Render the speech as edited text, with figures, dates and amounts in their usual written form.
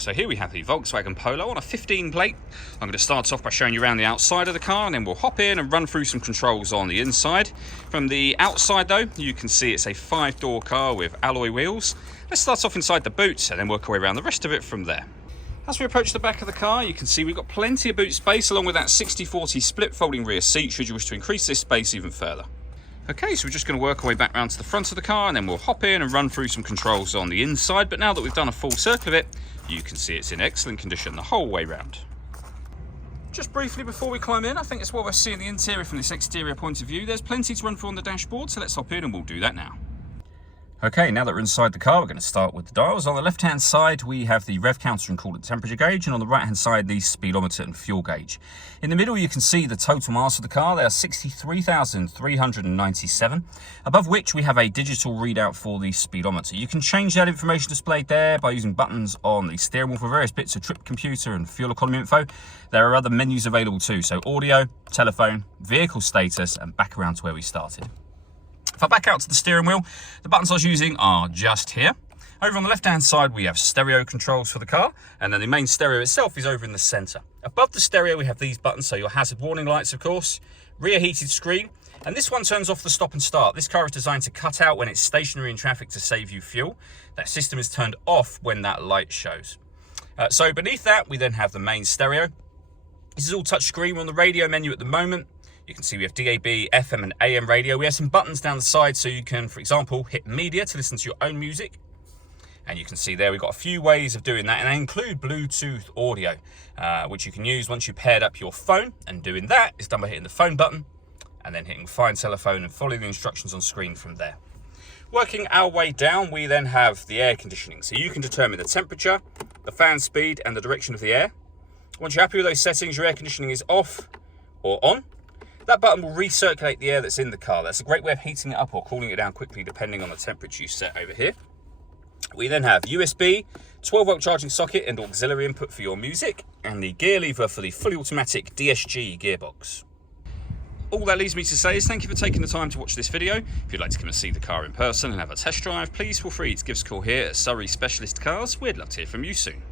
So here we have the Volkswagen Polo on a 15 plate. I'm going to start off by showing you around the outside of the car, and then we'll hop in and run through some controls on the inside. From the outside though, you can see it's a 5-door car with alloy wheels. Let's start off inside the boot and then work our way around the rest of it from there. As we approach the back of the car, you can see we've got plenty of boot space along with that 60/40 split folding rear seat should you wish to increase this space even further. Okay, so we're just going to work our way back round to the front of the car and then we'll hop in and run through some controls on the inside. But now that we've done a full circle of it, you can see it's in excellent condition the whole way round. Just briefly before we climb in, I think it's what we're seeing the interior from this exterior point of view. There's plenty to run through on the dashboard, so let's hop in and we'll do that now. Okay, now that we're inside the car, we're going to start with the dials. On the left-hand side, we have the rev counter and coolant temperature gauge, and on the right-hand side, the speedometer and fuel gauge. In the middle, you can see the total miles of the car. They are 63,397, above which we have a digital readout for the speedometer. You can change that information displayed there by using buttons on the steering wheel for various bits of trip computer and fuel economy info. There are other menus available too, so audio, telephone, vehicle status, and back around to where we started. If I back out to the steering wheel, the buttons I was using are just here. Over on the left-hand side, we have stereo controls for the car, and then the main stereo itself is over in the centre. Above the stereo, we have these buttons, so your hazard warning lights, of course, rear heated screen, and this one turns off the stop and start. This car is designed to cut out when it's stationary in traffic to save you fuel. That system is turned off when that light shows. So beneath that, we then have the main stereo. This is all touchscreen. We're on the radio menu at the moment. You can see we have DAB, FM and AM radio. We have some buttons down the side so you can, for example, hit media to listen to your own music. And you can see there we've got a few ways of doing that, and they include Bluetooth audio, which you can use once you've paired up your phone. And doing that is done by hitting the phone button and then hitting find telephone and following the instructions on screen from there. Working our way down, we then have the air conditioning. So you can determine the temperature, the fan speed and the direction of the air. Once you're happy with those settings, your air conditioning is off or on. That button will recirculate the air that's in the car. That's a great way of heating it up or cooling it down quickly depending on the temperature you set over here. We then have USB, 12-volt charging socket and auxiliary input for your music, and the gear lever for the fully automatic DSG gearbox. All that leaves me to say is thank you for taking the time to watch this video. If you'd like to come and see the car in person and have a test drive, please feel free to give us a call here at Surrey Specialist Cars. We'd love to hear from you soon.